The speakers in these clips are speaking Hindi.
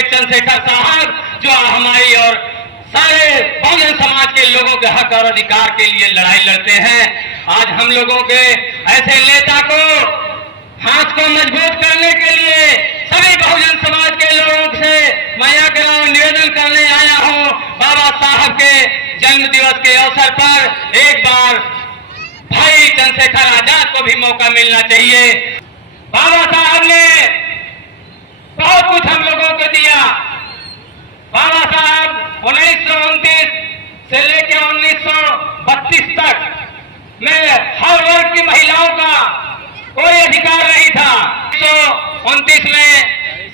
हमारे चंद्रशेखर साहब जो हमारी और सारे बहुजन समाज के लोगों के हक और अधिकार के लिए लड़ाई लड़ते हैं। आज हम लोगों के ऐसे नेता को हाथ को मजबूत करने के लिए सभी बहुजन समाज के लोगों से मैं यहाँ निवेदन करने आया हूँ। बाबा साहब के जन्म दिवस के अवसर पर एक बार भाई चंद्रशेखर आजाद को भी मौका मिलना चाहिए। बाबा साहब ने बहुत कुछ हम लोगों को दिया। बाबा साहब 1929 से लेकर 1932 तक में हर वर्ग की महिलाओं का कोई अधिकार नहीं था। 1929 में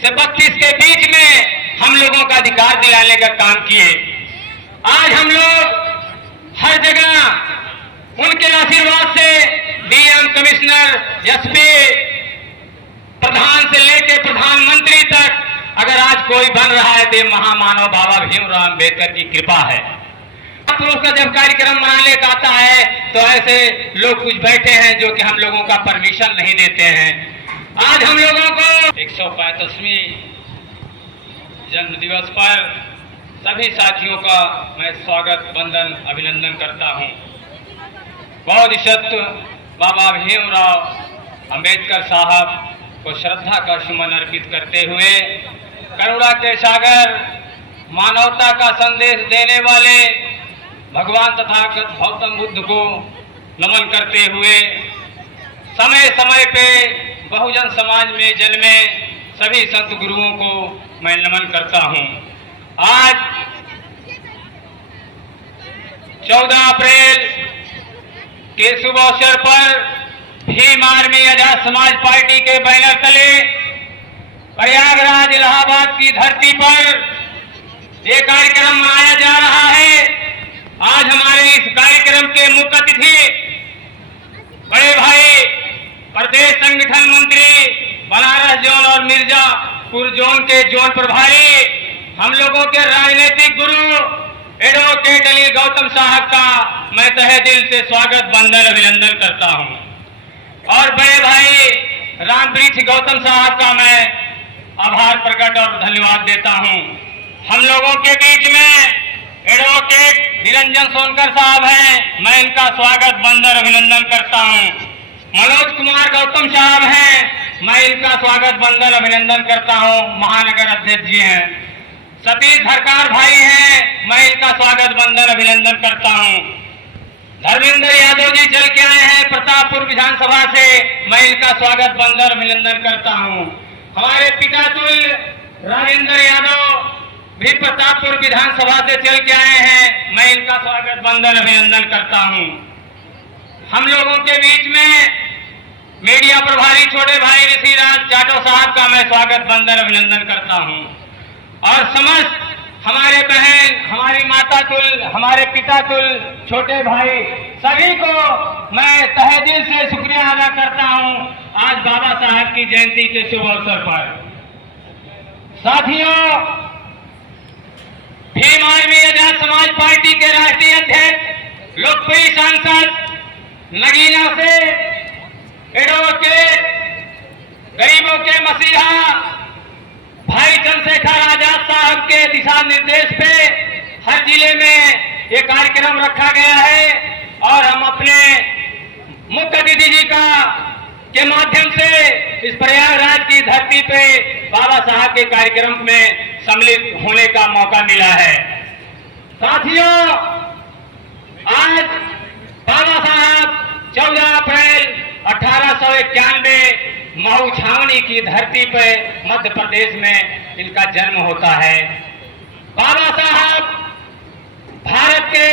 से 32 के बीच में हम लोगों का अधिकार दिलाने का काम किए। आज हम लोग हर जगह उनके आशीर्वाद से डीएम, कमिश्नर, एसपी, प्रधान से लेकर प्रधानमंत्री तक अगर आज कोई बन रहा है तो महामानव बाबा भीमराव अम्बेडकर की कृपा है। उसका जब कार्यक्रम मनाने का आता है तो ऐसे लोग कुछ बैठे हैं जो कि हम लोगों का परमिशन नहीं देते हैं। आज हम लोगों को 135वीं जन्म दिवस पर सभी साथियों का मैं स्वागत, वंदन, अभिनंदन करता हूं। बोधिसत्व बाबा भीमराव अम्बेडकर साहब को श्रद्धा का सुमन अर्पित करते हुए करुणा के सागर, मानवता का संदेश देने वाले भगवान तथागत गौतम बुद्ध को नमन करते हुए समय समय पे बहुजन समाज में जन्मे सभी संत गुरुओं को मैं नमन करता हूं। आज 14 अप्रैल के शुभ अवसर पर भीम आर्मी आजाद समाज पार्टी के बैनर तले प्रयागराज इलाहाबाद की धरती पर ये कार्यक्रम मनाया जा रहा है। आज हमारे इस कार्यक्रम के मुख्य अतिथि बड़े भाई प्रदेश संगठन मंत्री बनारस जोन और मिर्जापुर जोन के जोन प्रभारी, हम लोगों के राजनीतिक गुरु एडवोकेट अली गौतम साहब का मैं तहे दिल से स्वागत, वंदन, अभिनंदन करता हूं। और बड़े भाई रामवृक्ष गौतम साहब का मैं आभार प्रकट और धन्यवाद देता हूं। हम लोगों के बीच में एडवोकेट निरंजन सोनकर साहब हैं, मैं इनका स्वागत, वंदन, अभिनंदन करता हूं। मनोज कुमार गौतम साहब हैं, मैं इनका स्वागत, वंदन, अभिनंदन करता हूं, महानगर अध्यक्ष जी हैं। सतीश धरकार भाई हैं, मैं इनका स्वागत, वंदन, अभिनंदन करता हूं। धर्मेंद्र यादव जी चल के आए हैं प्रतापपुर विधानसभा से, मैं इनका स्वागत, वंदन, अभिनंदन करता हूं। हमारे पिता तुल्य राजेंद्र यादव भी प्रतापपुर विधानसभा से चल के आए हैं, मैं इनका स्वागत, वंदन, अभिनंदन करता हूं। हम लोगों के बीच में मीडिया प्रभारी छोटे भाई ऋषिराज जाटव साहब का मैं स्वागत, वंदन, अभिनंदन करता हूं। और समस्त हमारे बहन, हमारी माता तुल, हमारे पिता तुल, छोटे भाई सभी को मैं तहे दिल से शुक्रिया अदा करता हूं आज बाबा साहब की जयंती के शुभ अवसर पर। साथियों, भीम आर्मी आजाद समाज पार्टी के राष्ट्रीय अध्यक्ष, लोकप्रिय सांसद, नगीना से एडवोकेट, गरीबों के मसीहा भाई चंद्रशेखर आजाद साहब के दिशा निर्देश पे हर जिले में ये कार्यक्रम रखा गया है और हम अपने मुख्य अतिथि जी के माध्यम से इस प्रयागराज की धरती पे बाबा साहब के कार्यक्रम में सम्मिलित होने का मौका मिला है। साथियों, आज बाबा साहब 14 अप्रैल 1891 मऊ छावनी की धरती पर मध्य प्रदेश में इनका जन्म होता है। बाबा साहब भारत के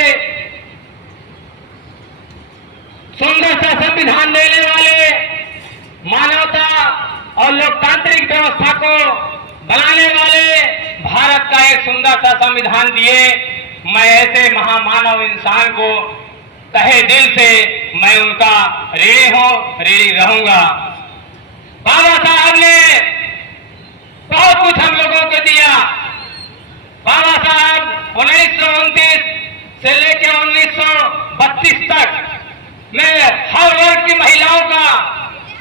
सुंदर सा संविधान देने वाले, मानवता और लोकतांत्रिक व्यवस्था को बनाने वाले, भारत का एक सुंदर सा संविधान दिए। मैं ऐसे महामानव इंसान को तहे दिल से मैं उनका ऋणी हूं, ऋणी रहूंगा। बाबा साहब ने बहुत कुछ हम लोगों को दिया। बाबा साहब 1929 से लेकर 1932 तक में हर वर्ग की महिलाओं का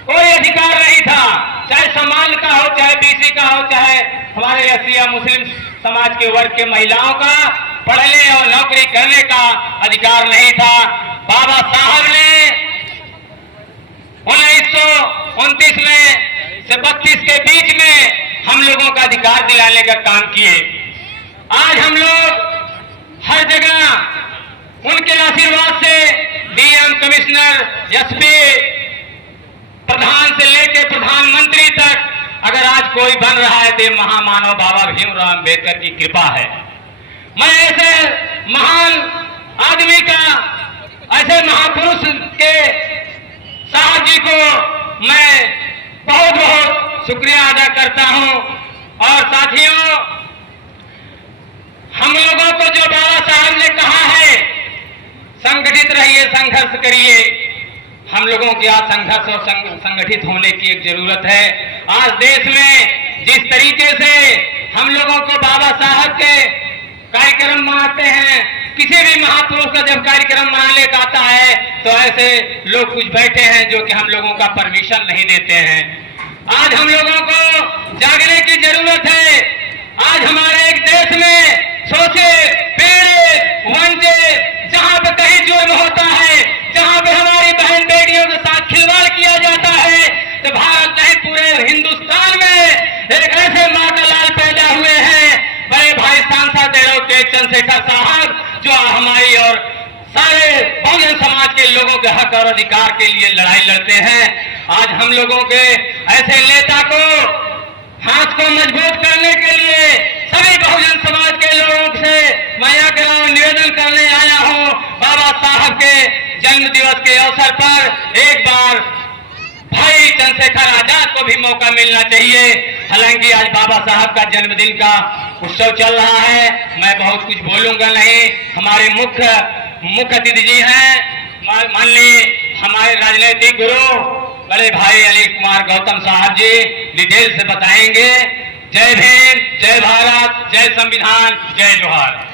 कोई अधिकार नहीं था। चाहे समाज का हो, चाहे बीसी का हो, चाहे हमारे एससी या मुस्लिम समाज के वर्ग के महिलाओं का पढ़ने और नौकरी करने का अधिकार नहीं था। बाबा साहब ने 1929 में से 32 के बीच में हम लोगों का अधिकार दिलाने का काम किए। आज हम लोग हर जगह उनके आशीर्वाद से डीएम, कमिश्नर, एसपी, प्रधान से लेकर प्रधानमंत्री तक अगर आज कोई बन रहा है तो महामानव बाबा भीमराव अम्बेडकर की कृपा है। मैं ऐसे महान आदमी का, ऐसे महापुरुष के साहब जी को मैं बहुत बहुत शुक्रिया अदा करता हूं। और साथियों, हम लोगों को जो बाबा साहब ने कहा है संगठित रहिए, संघर्ष करिए, हम लोगों की आज संघर्ष और संगठित होने की एक जरूरत है। आज देश में जिस तरीके से हम लोगों को बाबा साहब के कार्यक्रम मनाते हैं, किसी भी महापुरुष का जब कार्यक्रम मनाने का आता है तो ऐसे लोग कुछ बैठे हैं जो कि हम लोगों का परमिशन नहीं देते हैं। आज हम लोगों को जागने की जरूरत है। आज हमारे एक देश में सोचे पीड़े वंचित जहां पे कहीं जुर्म होता है, जहां पे हमारी बहन बेटियों के साथ खिलवाड़ किया जाता है, तो भारत नहीं पूरे हिंदुस्तान में एक ऐसे माता लाल पैदा हुए हैं, बड़े भाई सांसद तेज चंद्रशेखर साहब, जो हमारी और सारे बहुजन समाज के लोगों के हक और अधिकार के लिए लड़ाई लड़ते हैं। आज हम लोगों के ऐसे नेता को हाथ को मजबूत करने के लिए सभी बहुजन समाज के लोगों से मैं निवेदन करने आया हूं। बाबा साहब के जन्म दिवस के अवसर पर एक बार भाई चंद्रशेखर आजाद को भी मौका मिलना चाहिए। हालांकि आज बाबा साहब का जन्मदिन का उत्सव चल रहा है, मैं बहुत कुछ बोलूंगा नहीं। हमारे मुख्य अतिथि जी हैं माननीय हमारे राजनीतिक गुरु बड़े भाई अनिल कुमार गौतम साहब जी डिटेल से बताएंगे। जय भीम, जय भारत, जय संविधान, जय जोहार।